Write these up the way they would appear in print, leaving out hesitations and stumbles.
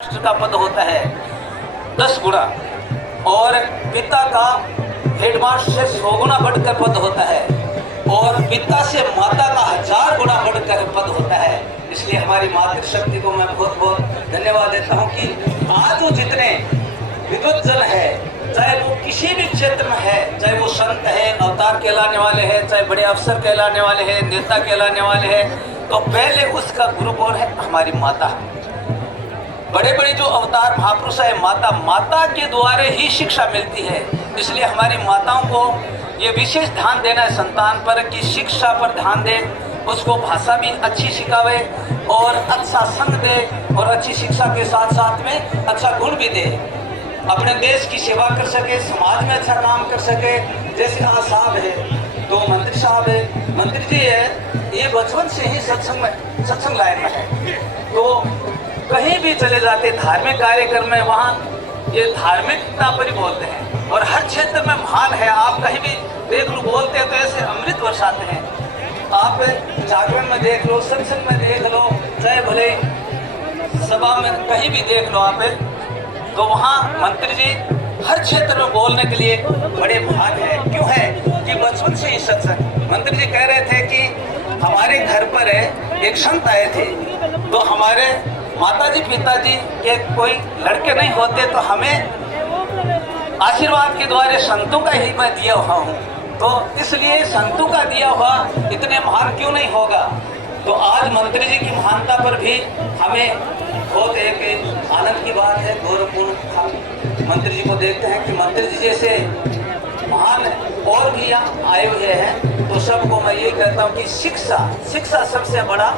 Master का पद होता है 10 गुना और पिता का हेडमास्टर से 100 गुना बढ़कर पद होता है और पिता से माता का 1000 गुना बढ़कर पद होता है। इसलिए हमारी मातृशक्ति को मैं बहुत बहुत धन्यवाद देता हूँ कि आज वो जितने विद्वत जन है, चाहे वो किसी भी क्षेत्र में है, चाहे वो संत है, अवतार कहलाने वाले हैं, चाहे बड़े अफसर कहलाने वाले हैं, नेता कहलाने वाले हैं, तो पहले उसका गुरु कौन है? हमारी माता। बड़े बड़े जो अवतार महापुरुष है, माता के द्वारे ही शिक्षा मिलती है। इसलिए हमारी माताओं को ये विशेष ध्यान देना है संतान पर कि शिक्षा पर ध्यान दे, उसको भाषा भी अच्छी सिखावे और अच्छा संग दे और अच्छी शिक्षा के साथ साथ में अच्छा गुण भी दे, अपने देश की सेवा कर सके, समाज में अच्छा काम कर सके। जैसे यहाँ साहब है, तो मंत्री साहब है, मंत्री जी है, ये बचपन से ही सत्संग लाइन में है, तो कहीं भी चले जाते धार्मिक कार्यक्रम में वहाँ ये धार्मिकता पर ही बोलते हैं और हर क्षेत्र में महान है। आप कहीं भी देख लो, बोलते हैं तो ऐसे अमृत बरसाते हैं। आप जागरण में देख लो, सत्संग में देख लो, चाहे भले सभा में कहीं भी देख लो आप, तो वहाँ मंत्री जी हर क्षेत्र में बोलने के लिए बड़े महान है। क्यों है कि बचपन से ही सत्संग। मंत्री जी कह रहे थे कि हमारे घर पर एक संत आए थे, तो हमारे माताजी पिताजी के कोई लड़के नहीं होते, तो हमें आशीर्वाद के द्वारा संतों का ही मैं दिया हुआ हूँ, तो इसलिए संतों का दिया हुआ इतने महान क्यों नहीं होगा। तो आज मंत्री जी की महानता पर भी हमें बहुत एक आनंद की बात है, गौरवपूर्ण। मंत्री जी को देखते हैं कि मंत्री जी जैसे महान और भी आए हुए हैं, तो सबको मैं ये कहता हूँ कि शिक्षा सबसे बड़ा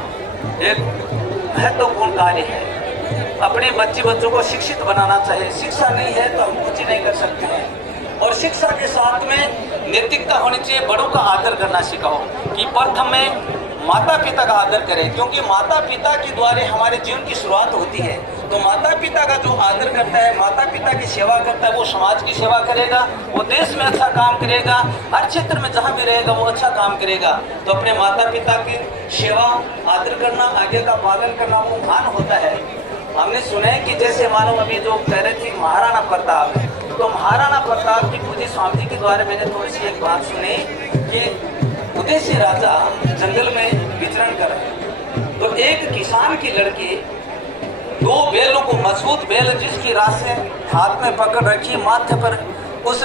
एक महत्वपूर्ण कार्य है। अपने बच्चों को शिक्षित बनाना चाहिए। शिक्षा नहीं है तो हम कुछ नहीं कर सकते हैं। और शिक्षा के साथ में नैतिकता होनी चाहिए। बड़ों का आदर करना सिखाओ कि प्रथम में माता पिता का आदर करें, क्योंकि माता पिता के द्वारा हमारे जीवन की शुरुआत होती है। तो माता पिता का जो आदर करता है, माता पिता की सेवा करता है, वो समाज की सेवा करेगा, वो देश में अच्छा काम करेगा, हर क्षेत्र में जहाँ भी रहेगा वो अच्छा काम करेगा। तो अपने माता पिता की सेवा, आदर करना, आज्ञा का पालन करना वो महान होता है। हमने सुना है कि जैसे मानो अभी जो कह रहे थे महाराणा प्रताप, तो महाराणा प्रताप की पूज्य स्वामी जी के द्वारा मैंने थोड़ी सी एक बात सुनी कि उदयसिंह राजा जंगल में विचरण कर रहे, तो एक किसान की लड़की 2 बैलों को, मजबूत बैल जिसकी राशें हाथ में पकड़ रखी, माथे पर उस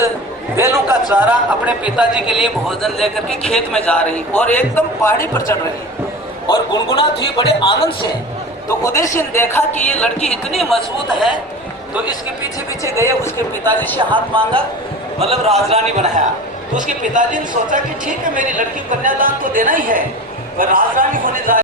बैलों का चारा अपने पिताजी के लिए भोजन लेकर के खेत में जा रही और एकदम पहाड़ी पर चढ़ रही और गुनगुनाती हुई बड़े आनंद से। तो उदयसिंह ने देखा कि ये लड़की इतनी मजबूत है, तो इसके पीछे पीछे गए, उसके पिताजी से हाथ मांगा, मतलब राजरानी बनाया। तो उसके पिताजी ने सोचा कि ठीक है, मेरी लड़की को कन्यादान तो देना ही है, पर राजरानी